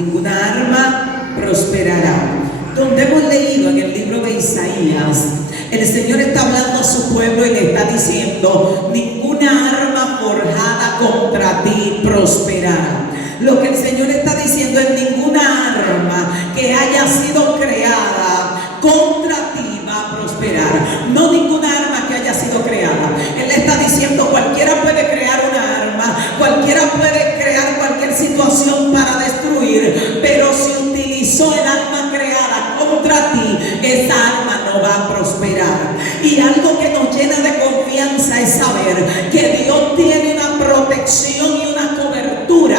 ninguna arma prosperará. Donde hemos leído en el libro de Isaías, el Señor está hablando a su pueblo y le está diciendo: ninguna arma forjada contra ti prosperará. Lo que el Señor está diciendo es: ninguna arma que haya sido creada contra ti va a prosperar. No ninguna arma que haya sido creada. Él está diciendo: cualquiera puede crear una arma, cualquiera puede crear cualquier situación para destruir, pero si utilizó el arma creada contra ti, esa arma no va a prosperar. Y algo que nos llena de confianza es saber que Dios tiene una protección y una cobertura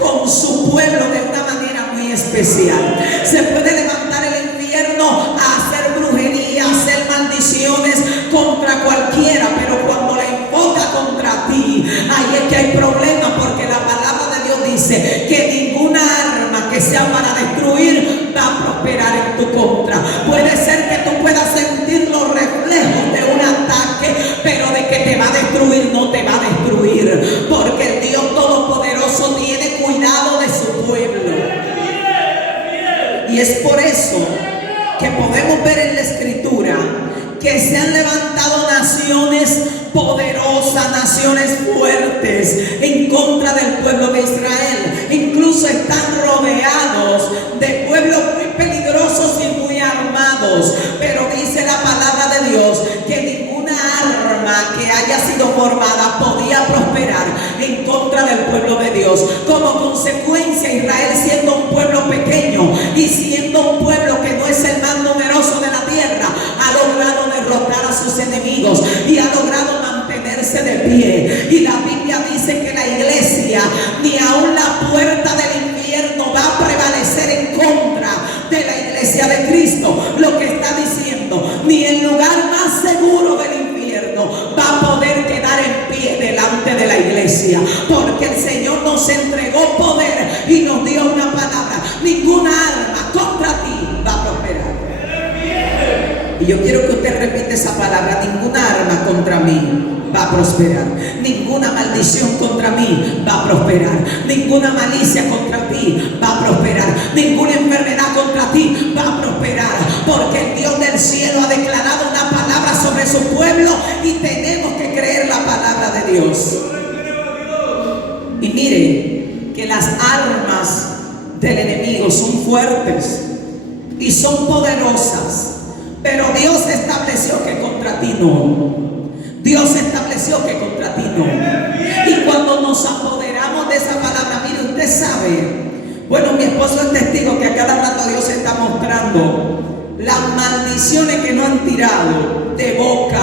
con su pueblo de una manera muy especial. Se puede levantar el infierno a hacer brujería, a hacer maldiciones contra cualquiera, pero cuando la enfoca contra ti, ahí es que hay problemas, porque la palabra de Dios dice que ninguna arma que sea para destruir va a prosperar en tu contra. Puede ser que tú puedas sentir los reflejos de un ataque, pero de que te va a destruir, no te va a destruir, porque el Dios Todopoderoso tiene cuidado de su pueblo. Y es por eso que podemos ver en la Escritura que se han levantado naciones poderosas, naciones fuertes en contra del pueblo de Israel. Incluso están rodeados de pueblos muy peligrosos y muy armados. Pero dice la palabra de Dios que ninguna arma que haya sido formada podía prosperar en contra del pueblo de Dios. Como consecuencia, Israel, siendo un pueblo pequeño y siendo un pueblo que no es el más numeroso de la tierra, ha logrado derrotar a sus enemigos y ha logrado mantenerse de pie. Y la Biblia dice que la iglesia, ni aun la puerta del infierno va a prevalecer en contra de la iglesia de Cristo. Lo que está diciendo, ni el lugar más seguro del infierno va a poder quedar en pie delante de la iglesia, porque el Señor nos entregó poder y nos dio una palabra: ninguna arma contra ti va a prosperar. Y yo quiero que usted repita esa palabra: ninguna arma contra mí va a prosperar, ninguna maldición contra mí va a prosperar, ninguna malicia contra ti va a prosperar, ninguna enfermedad contra ti va a prosperar, porque el Dios del cielo ha declarado una palabra sobre su pueblo y tenemos que creer la palabra de Dios. Y mire que las armas del enemigo son fuertes y son poderosas, pero Dios estableció que contra ti no. Dios estableció que contra ti no. Y cuando nos apoderamos de esa palabra, mire, usted sabe, bueno, mi esposo es testigo que a cada rato Dios está mostrando las maldiciones que no han tirado de boca,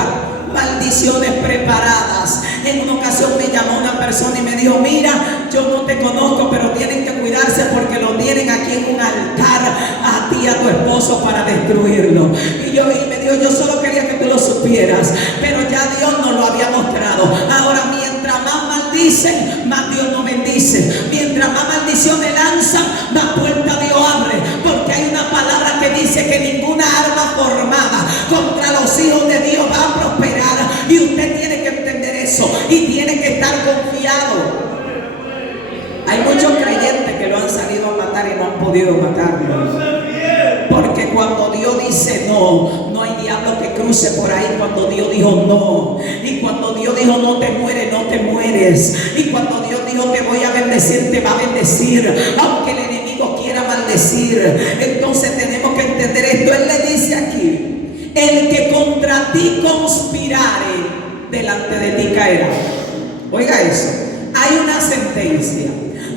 maldiciones preparadas. En una ocasión me llamó una persona y me dijo: mira, yo no te conozco, pero tienen que cuidarse porque lo tienen aquí en un altar a ti y a tu esposo para destruirlo. Y me dijo: yo solo quería que tú lo supieras, pero ya Dios nos lo había mostrado. Ahora, mientras más maldicen, más Dios nos bendice. Mientras más maldiciones lanzan, más puerta Dios abre, porque hay una palabra que dice que ninguna arma formada contra los hijos de Dios va a prosperar. Y usted tiene que entender eso y tiene que estar confiado. Hay muchos creyentes que lo han salido a matar y no han podido matarlo, porque cuando Dios dice no, no hay diablo que cruce por ahí. Cuando Dios dijo no, y cuando Dios dijo no te mueres, no te mueres, y cuando Dios dijo te voy a bendecir, te va a bendecir, aunque el enemigo quiera maldecir. Entonces tenemos que entender esto. Él le dice aquí: el que contra ti conspirare, delante de ti caerá. Oiga eso, hay una sentencia.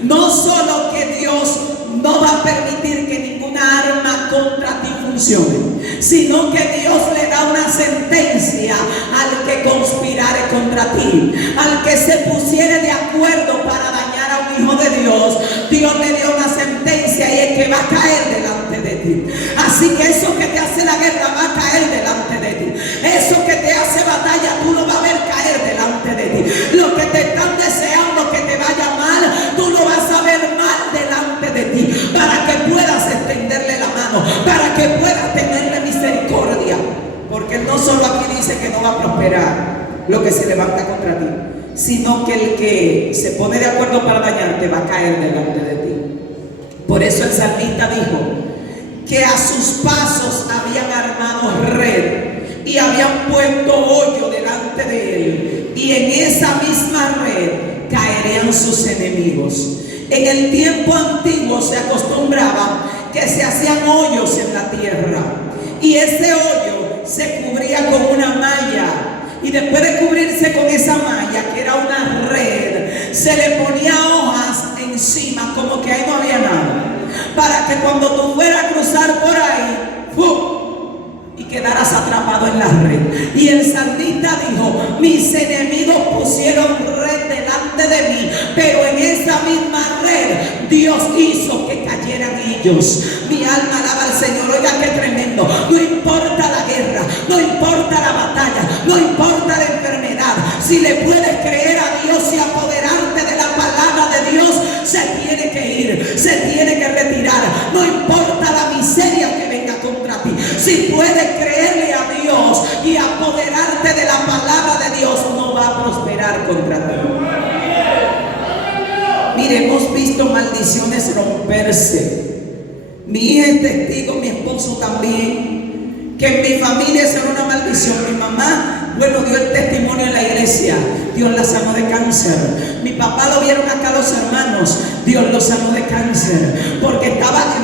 No solo que Dios no va a permitir que ninguna arma contra ti funcione, sino que Dios le da una sentencia al que conspirare contra ti, al que se pusiere de acuerdo para dañar a un hijo de Dios. Dios le dio una sentencia y es que va a caer delante de ti. Así que eso que te hace la guerra va a caer delante de ti. Eso que te hace batalla, tú lo vas a ver caer delante de ti. Lo que te están deseando que te vaya mal, tú lo vas a ver mal delante de ti, para que puedas extenderle la mano, para que puedas tenerle misericordia. Porque Él no solo aquí dice que no va a prosperar lo que se levanta contra ti, sino que el que se pone de acuerdo para dañarte va a caer delante de ti. Por eso el salmista dijo que a sus pasos habían armado red y habían puesto hoyo delante de él, y en esa misma red caerían sus enemigos. En el tiempo antiguo se acostumbraba que se hacían hoyos en la tierra, y ese hoyo se cubría con una malla, y después de cubrirse con esa malla, que era una red, se le ponía hojas encima, como que ahí no había nada, para que cuando tú fueras a cruzar por ahí, ¡fum!, y quedaras atrapado en la red. Y el salmista dijo: mis enemigos pusieron red delante de mí, pero en esa misma red Dios hizo que cayeran ellos. Mi alma alaba al Señor. Oiga qué tremendo. No importa la guerra, no importa la batalla, no importa la enfermedad, si le puedes creer a Dios y apoderarte de la palabra de Dios, se tiene que ir, se tiene que retirar. No importa la miseria que venga contra ti, si puedes creerle a Dios y apoderarte de la palabra de Dios, no va a prosperar contra ti. Mire, hemos visto maldiciones romperse. Mi hija es testigo, mi esposo también, que en mi familia esa era una maldición. Mi mamá, bueno, dio el testimonio en la iglesia, Dios la sanó de cáncer. Mi papá lo vieron acá los hermanos, Dios lo sanó de cáncer, porque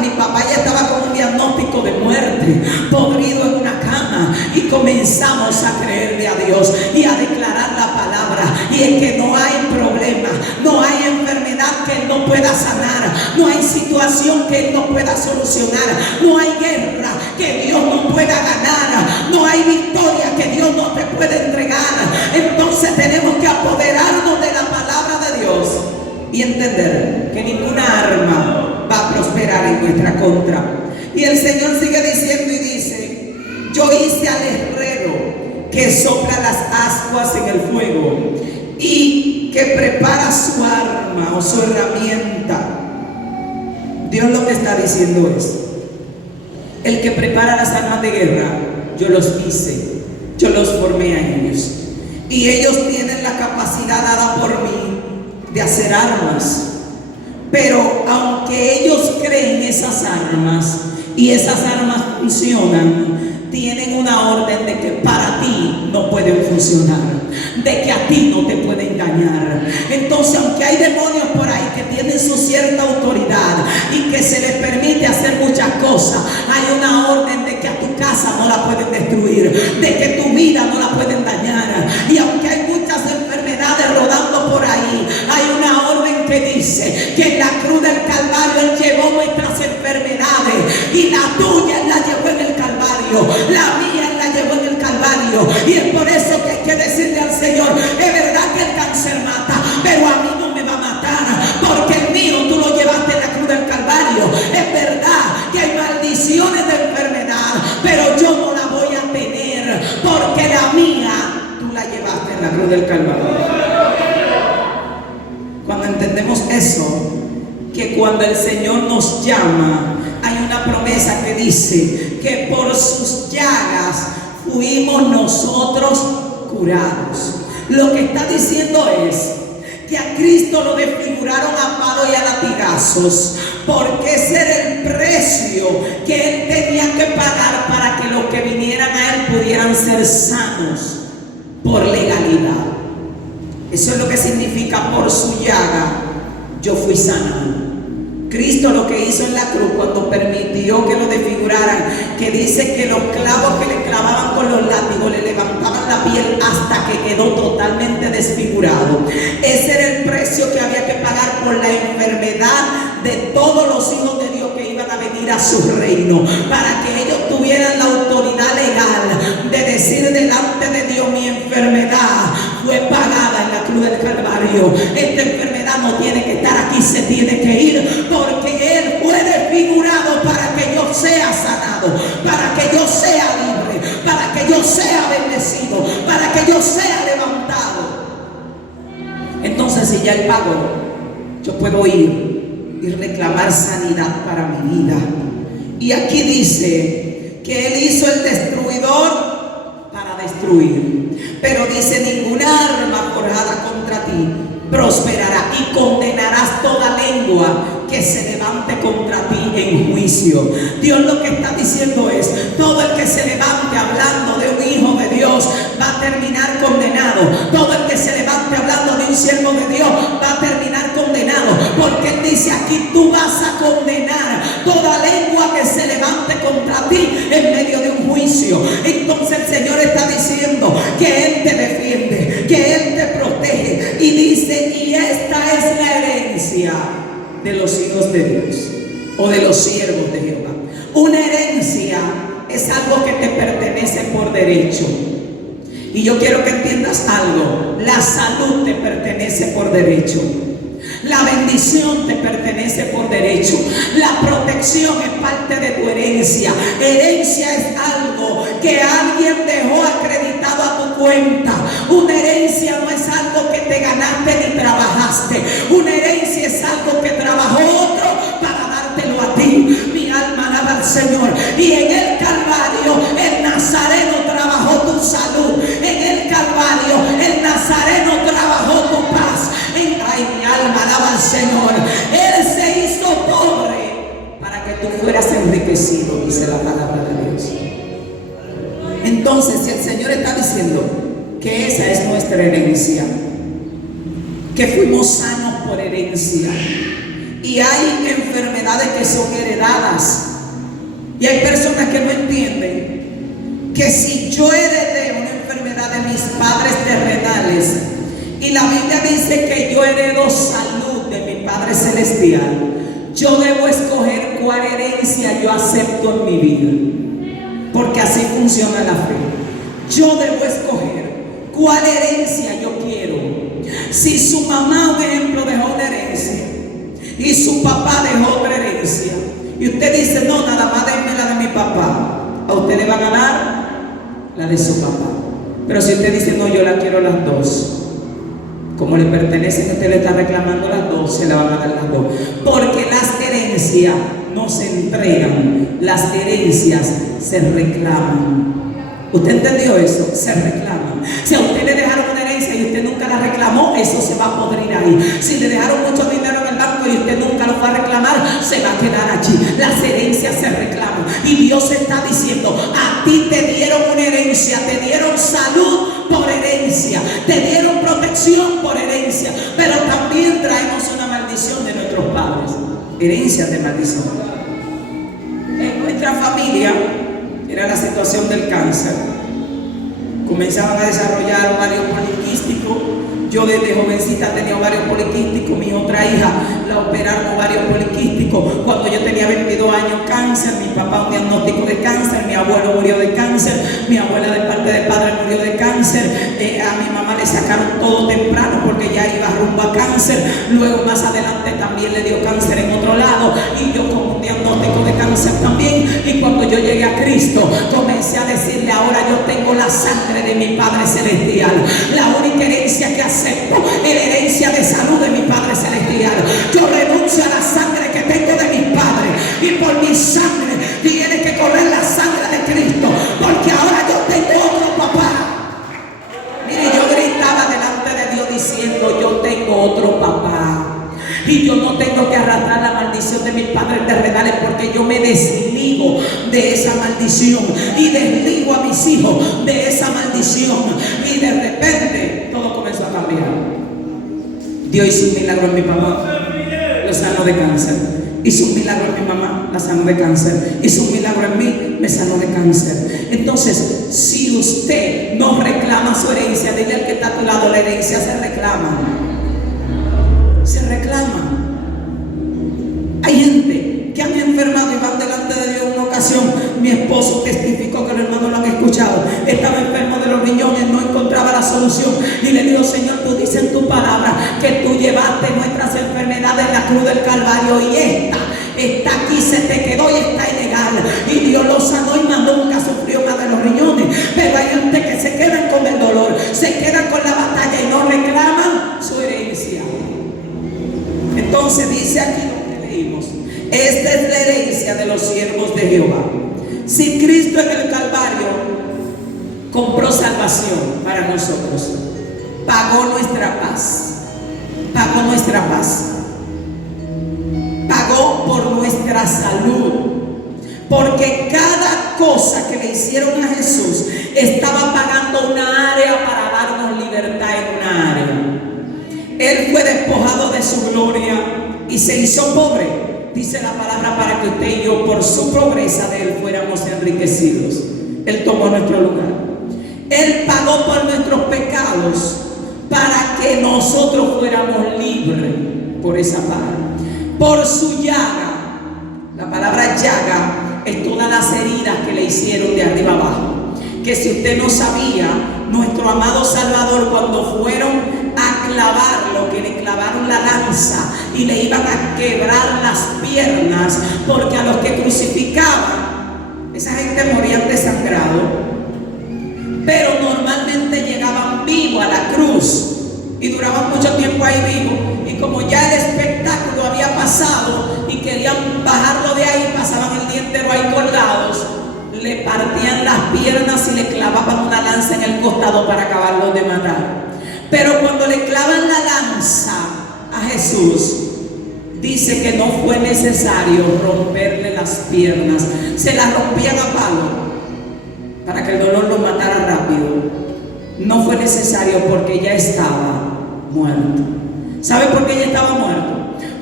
mi papá ya estaba con un diagnóstico de muerte, podrido en una cama, y comenzamos a creerle a Dios y a declarar la palabra, y es que no hay problema, no hay enfermedad que Él no pueda sanar, no hay situación que Él no pueda solucionar, no hay guerra que Dios no pueda ganar, no hay victoria que Dios no te pueda entregar. Entonces tenemos que apoderarnos de la palabra de Dios y entender que ninguna arma va a prosperar en nuestra contra. Y el Señor sigue diciendo y dice: yo hice al herrero que sopla las ascuas en el fuego y que prepara su arma o su herramienta. Dios lo que está diciendo es: el que prepara las armas de guerra, yo los hice, yo los formé a ellos, y ellos tienen la capacidad dada por mí de hacer armas. Pero aunque ellos creen esas armas y esas armas funcionan, tienen una orden de que para ti no pueden funcionar, de que a ti no te pueden dañar. Entonces, aunque hay demonios por ahí que tienen su cierta autoridad y que se les permite hacer muchas cosas, hay una orden de que a tu casa no la pueden destruir, de que tu vida no la pueden dañar. Y aunque hay muchas enfermedades rodando por ahí, hay una orden que dice que en la cruz del Calvario Él llevó nuestras enfermedades, y la tuya Él la llevó en el Calvario, la mía Él la llevó en el Calvario. Y es por eso que hay que decirle al Señor: es verdad que el cáncer mata, pero a mí no me va a matar, porque el mío tú lo llevaste en la cruz del Calvario. Es verdad que hay maldiciones de enfermedad, pero yo no la voy a tener, porque la mía tú la llevaste en la cruz del Calvario. Cuando entendemos eso, que cuando el Señor nos llama, hay una promesa que dice que por sus llagas fuimos nosotros curados. Lo que está diciendo es que a Cristo lo desfiguraron a palo y a latigazos, porque ese era el precio que Él tenía que pagar para que los que vinieran a Él pudieran ser sanos por legalidad. Eso es lo que significa: por su llaga yo fui sanado. Cristo lo que hizo en la cruz, cuando permitió que lo desfiguraran, que dice que los clavos que le clavaban con los látigos le levantaban la piel hasta que quedó totalmente desfigurado. Ese era el precio que había que pagar por la enfermedad de todos los hijos de Dios que iban a venir a su reino, para que ellos tuvieran la autoridad legal de decir delante de Dios: mi enfermedad fue pagada en la cruz del Calvario. Esta enfermedad no tiene que estar aquí, se tiene que ir, porque Él fue desfigurado para que yo sea sanado, para que yo sea libre, para que yo sea bendecido, para que yo sea levantado. Entonces, si ya Él pagó, yo puedo ir y reclamar sanidad para mi vida. Y aquí dice que Él hizo el destruidor para destruir, pero dice: ninguna arma forjada contra ti prosperará, y condenarás toda lengua que se levante contra ti en juicio. Dios lo que está diciendo es: todo el que se levante hablando de un hijo de Dios va a terminar condenado. Todo el que se levante hablando de un siervo de Dios va a terminar condenado, porque Él dice aquí: tú vas a condenar toda lengua que se levante contra ti en medio de un juicio. Entonces el Señor está diciendo que Él te defiende, que Él te protege, y dice: y esta es la herencia de los hijos de Dios, o de los siervos de Jehová. Una herencia es algo que te pertenece por derecho. Y yo quiero que entiendas algo: la salud te pertenece por derecho, la bendición te pertenece por derecho, la protección es parte de tu herencia. Herencia es algo que alguien dejó acreditado a tu cuenta. Una herencia no es algo que te ganaste ni trabajaste. Una herencia es algo que trabajó otro para dártelo a ti. Mi alma alaba al Señor. Y en el Calvario el Nazareno trabajó tu salud. En el Calvario el Nazareno trabajó tu paz. Ay, mi alma alaba al Señor. Él se hizo pobre para que tú fueras enriquecido, dice la palabra de Dios. Entonces, si el Señor está diciendo que esa es nuestra herencia, que fuimos sanos por herencia, y hay enfermedades que son heredadas, y hay personas que no entienden que si yo heredé una enfermedad de mis padres terrenales, y la Biblia dice que yo heredo salud de mi Padre Celestial, yo debo escoger cuál herencia yo acepto en mi vida, porque así funciona la fe. Yo debo escoger cuál herencia yo quiero. Si su mamá, un ejemplo, dejó una herencia y su papá dejó otra herencia, y usted dice: no, nada más denme la de mi papá, a usted le van a dar la de su papá. Pero si usted dice: no, yo la quiero las dos, como le pertenecen, usted le está reclamando las dos, se le van a dar las dos. Porque las herencias no se entregan, las herencias se reclaman. ¿Usted entendió eso? Se reclaman. Si a usted le dejaron una herencia y usted nunca la reclamó, eso se va a podrir ahí. Si le dejaron mucho dinero en el banco y usted nunca lo va a reclamar, se va a quedar allí. Las herencias se reclaman. Y Dios está diciendo: a ti te dieron una herencia, te dieron salud por herencia, te dieron protección por herencia, pero también traemos una maldición de nuestros padres. Herencias de maldición. En nuestra familia era la situación del cáncer. Comenzaban a desarrollar ovarios poliquísticos. Yo desde jovencita tenía ovarios poliquísticos. Mi otra hija la operaron ovarios poliquísticos. Cuando yo tenía 22 años, cáncer. Mi papá un diagnóstico de cáncer. Mi abuelo murió de cáncer. Mi abuela de parte de padre murió de cáncer. A mi mamá le sacaron todo temprano porque ya iba rumbo a cáncer. Luego más adelante también le dio cáncer en otro lado, y yo con un diagnóstico de cáncer también. Y cuando yo llegué a Cristo, comencé a decirle: ahora yo tengo la sangre de mi Padre Celestial. La única herencia que acepto es la herencia de salud de mi Padre Celestial. Yo renuncio a la sangre que tengo de mis padres, y por mi sangre tiene que correr la sangre de Cristo, porque ahora yo tengo otro papá. Mire, yo gritaba delante de Dios diciendo: yo tengo otro papá, y yo no tengo que arrastrar la maldición de mis padres terrenales, porque yo me desligo de esa maldición y desligo a mis hijos de esa maldición. Y de repente todo comenzó a cambiar. Dios hizo un milagro en mi papá, lo sanó de cáncer. Hizo un milagro en mi mamá, la sanó de cáncer. Hizo un milagro en mí, me sanó de cáncer. Entonces, si usted no reclama su herencia, dile al que está a tu lado: la herencia se reclama. Se reclama. Hay gente que han enfermado y van delante de Dios. En una ocasión mi esposo testificó, que los hermanos lo han escuchado, estaba enfermo de los riñones, no encontraba la solución, y le dijo: Señor, tú dices en tu palabra que tú llevaste nuestras enfermedades en la cruz del Calvario, y esta está aquí, se te quedó y está ilegal. Y Dios lo sanó y más nunca sufrió más de los riñones. Pero hay gente que se quedan con el dolor, se quedan con la batalla y no reclaman su herencia. Entonces dice aquí lo que leímos: esta es la herencia de los siervos de Jehová. Si Cristo en el Calvario compró salvación para nosotros, pagó nuestra paz, pagó nuestra paz, pagó hicieron a Jesús estaba pagando una área para darnos libertad en una área. Él fue despojado de su gloria y se hizo pobre, dice la palabra, para que usted y yo por su pobreza de Él fuéramos enriquecidos. Él tomó nuestro lugar. Él pagó por nuestros pecados para que nosotros fuéramos libres por esa paga. Por su llaga, la palabra llaga es todas las heridas que le hicieron de arriba abajo. Que si usted no sabía, nuestro amado Salvador, cuando fueron a clavarlo, que le clavaron la lanza y le iban a quebrar las piernas, porque a los que crucificaban, esa gente morían desangrado, pero normalmente llegaban vivos a la cruz y duraban mucho tiempo ahí vivos. Y como ya el espectáculo había pasado y querían bajarlo de ahí, pasaban el día entero ahí colgados, le partían las piernas y le clavaban una lanza en el costado para acabarlo de matar. Pero cuando le clavan la lanza a Jesús, dice que no fue necesario romperle las piernas, se las rompían a palo para que el dolor lo matara rápido. No fue necesario porque ya estaba muerto. ¿Sabe por qué ya estaba muerto?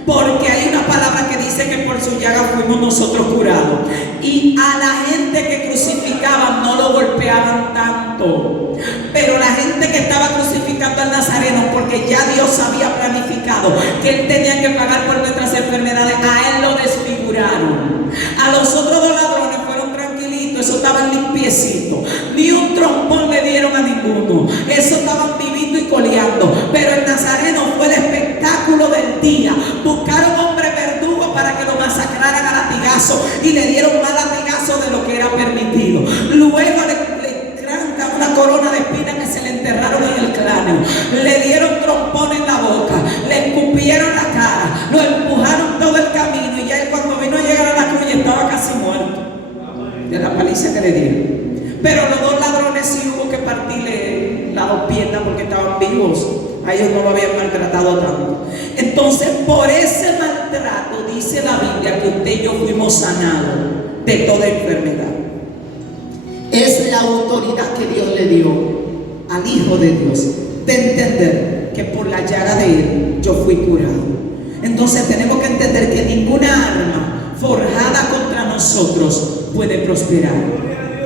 Porque hay una palabra que dice que por su llaga fuimos nosotros curados. Y a la gente que crucificaban no lo golpeaban tanto. Pero la gente que estaba crucificando al Nazareno, porque ya Dios había planificado que Él tenía que pagar por nuestras enfermedades, a Él lo desfiguraron. A los otros dos ladrones fueron tranquilitos, esos estaban limpiecitos. Ni un trompón le dieron a ninguno. Esos estaban viviendo y coleando. Pero el Nazareno fue el espectáculo del día. Buscaron hombres verdugos para que lo masacraran a latigazo y le dieron más latigazo de lo que era permitido. Luego le trancan una corona de espinas que se le enterraron en el cráneo. Le dieron trompón en la boca, le escupieron la cara, lo empujaron todo el camino y ya él, cuando vino a llegar a la cruz, ya estaba casi muerto de la paliza que le dieron. Pero los dos ladrones sí hubo que partirle las dos piernas porque estaban vivos. A ellos no lo habían maltratado tanto. Entonces, por ese maltrato, dice la Biblia que usted y yo fuimos sanados de toda enfermedad. Es la autoridad que Dios le dio al Hijo de Dios de entender que por la llaga de Él yo fui curado. Entonces tenemos que entender que ninguna arma forjada contra nosotros puede prosperar.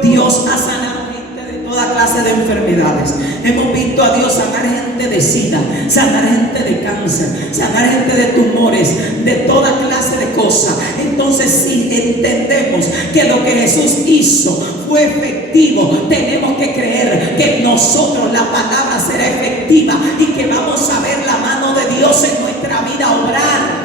Dios ha sanado gente de toda clase de enfermedades. Hemos visto a Dios sanar gente de SIDA, sanar gente de cáncer, sanar gente de tumores, de toda clase de cosas. Entonces, si entendemos que lo que Jesús hizo fue efectivo, tenemos que creer que en nosotros la palabra será efectiva y que vamos a ver la mano de Dios en nuestra vida obrar.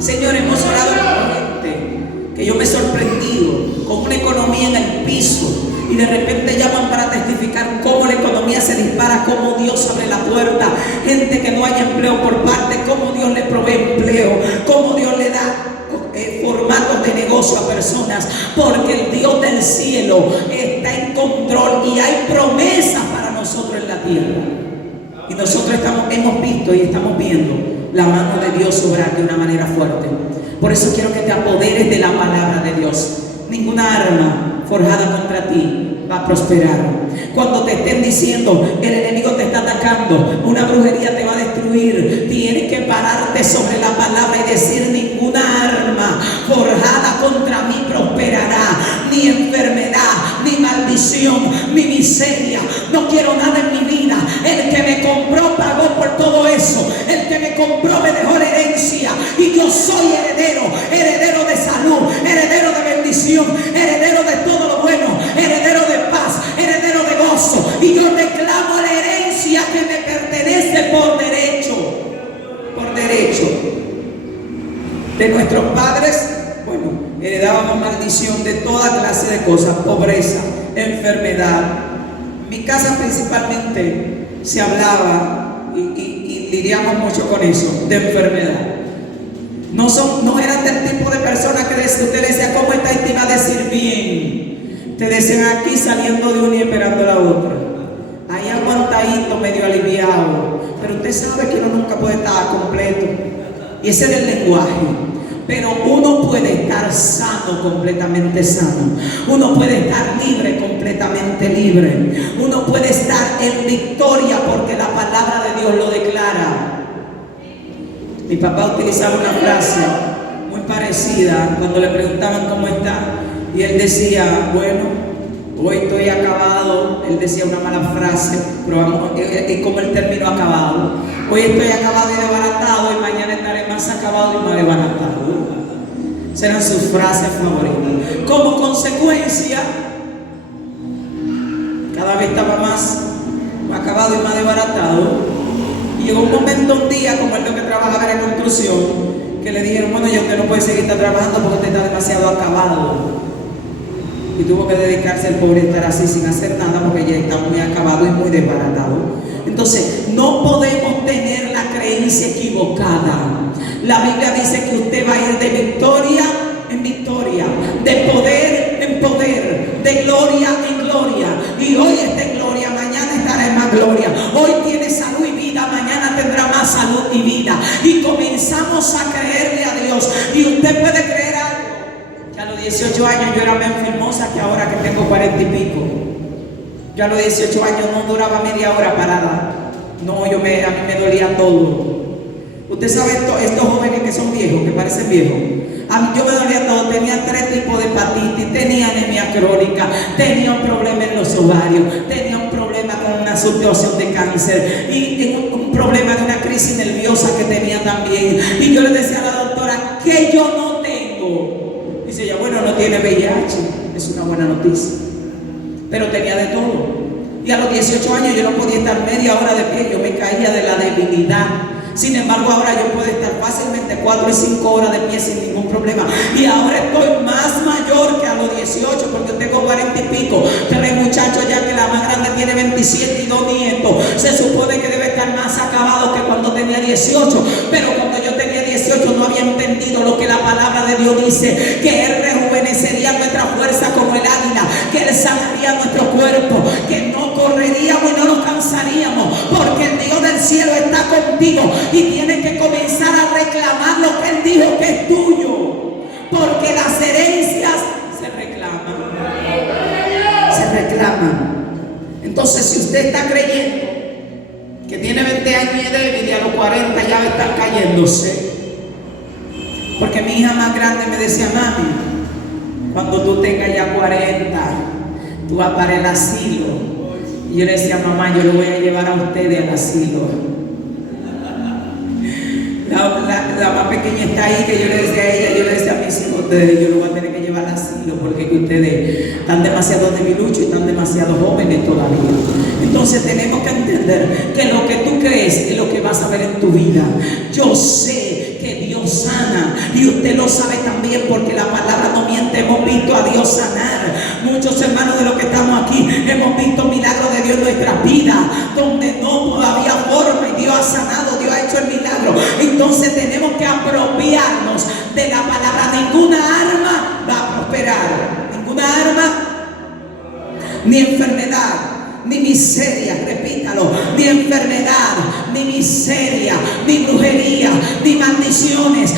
Señor, hemos orado por gente que yo me he sorprendido con una economía en el piso y de repente llaman para testificar cómo la economía se dispara, cómo Dios abre la puerta, gente que no haya empleo por parte, cómo Dios le provee empleo, cómo Dios le da formatos de negocio a personas, porque el Dios del cielo está en control y hay promesas para nosotros en la tierra. Y nosotros hemos visto y estamos viendo la mano de Dios obrar de una manera fuerte. Por eso quiero que te apoderes de la palabra de Dios. Ninguna arma forjada contra ti va a prosperar. Cuando te estén diciendo el enemigo te está atacando, una brujería te va a destruir, tienes que pararte sobre la palabra y decir: ninguna arma forjada contra mí prosperará, ni enfermedad, ni maldición, ni miseria. No quiero nada en mi vida. El que me compró pagó por todo eso. El que me compró me dejó la herencia y yo soy heredero de salud, heredero de bendición, heredero de todo lo bueno, heredero de paz, heredero de gozo, y yo reclamo la herencia que me pertenece por derecho de nuestros padres. Bueno, heredábamos maldición de toda clase de cosas, pobreza, enfermedad. En mi casa principalmente se hablaba y lidiamos mucho con eso, de enfermedad. No eran del tipo de personas que usted le decía: ¿cómo está? Y te iba a decir bien. Te decían aquí saliendo de una y esperando la otra. Ahí aguantadito, medio aliviado. Pero usted sabe que uno nunca puede estar completo. Y ese era el lenguaje. Pero uno puede estar sano, completamente sano. Uno puede estar libre, completamente libre. Uno puede estar en victoria porque la palabra de Dios lo declara. Mi papá utilizaba una frase muy parecida cuando le preguntaban cómo está. Y él decía, bueno, hoy estoy acabado. Él decía una mala frase, pero vamos, es como el término acabado. Hoy estoy acabado y desbaratado, y mañana estaré más acabado y más desbaratado. Serán sus frases favoritas. Como consecuencia, cada vez estaba más acabado y más desbaratado. Y llegó un momento, un día, como el que trabajaba en construcción, que le dijeron, bueno, ya usted no puede seguir trabajando porque usted está demasiado acabado. Y tuvo que dedicarse el pobre a estar así sin hacer nada porque ya está muy acabado y muy desbaratado. Entonces, no podemos tener la creencia equivocada. La Biblia dice que usted va a ir de victoria en victoria, de poder en poder, de gloria en gloria. Y hoy está en gloria, mañana estará en más gloria. Hoy tiene salud y vida, mañana tendrá más salud y vida. Y comenzamos a creerle a Dios. Y usted puede creer algo, que a los 18 años yo era más enfermosa que ahora que tengo 40 y pico. Yo a los 18 años no duraba media hora parada. No, a mí me dolía todo. Usted sabe estos jóvenes que son viejos, que parecen viejos. Yo me dolía todo, tenía 3 tipos de hepatitis, tenía anemia crónica, tenía un problema en los ovarios, tenía un problema con una situación de cáncer y un problema de una crisis nerviosa que tenía también. Y yo le decía a la doctora que yo no tengo. Dice ella, bueno, no tiene VIH, es una buena noticia. Pero tenía de todo. Y a los 18 años yo no podía estar media hora de pie, yo me caía de la debilidad. Sin embargo, ahora yo puedo estar fácilmente 4 y 5 horas de pie sin ningún problema. Y ahora estoy más mayor que a los 18 porque tengo 40 y pico. 3 muchachos ya, que la más grande tiene 27 y 2 nietos. Se supone que debe estar más acabado que cuando tenía 18. Pero cuando yo tenía 18 no había entendido lo que la palabra de Dios dice, que Él rejuvenecería nuestra fuerza como el águila, que Él sanaría nuestro cuerpo, que no correríamos y no nos cansaríamos, porque el Dios del cielo está contigo. Y tienes que comenzar a reclamar lo que Él dijo que es tuyo, porque las herencias se reclaman. Se reclaman. Entonces, si usted está creyendo que tiene 20 años y es débil y a los 40 ya va a estar cayéndose, porque mi hija más grande me decía, mami, cuando tú tengas ya 40, tú vas para el asilo. Y yo le decía, mamá, yo lo voy a llevar a ustedes al asilo. La más pequeña está ahí, que yo le decía a ella, yo le decía a mis hijos, ustedes, yo lo voy a tener que llevar al asilo porque que ustedes están demasiado debiluchos y están demasiado jóvenes todavía. Entonces tenemos que entender que lo que tú crees es lo que vas a ver en tu vida. Yo sé que Dios sana y usted lo sabe también porque la palabra no miente. Hemos visto a Dios sanar. Muchos hermanos de los que estamos aquí hemos visto milagros de Dios en nuestras vidas, donde no había forma y Dios ha sanado, Dios ha hecho el milagro. Entonces tenemos que apropiarnos de la palabra. Ninguna arma va a prosperar, ninguna arma, ni enfermedad, ni miseria, repítalo, ni enfermedad, ni miseria, ni brujería, ni maldiciones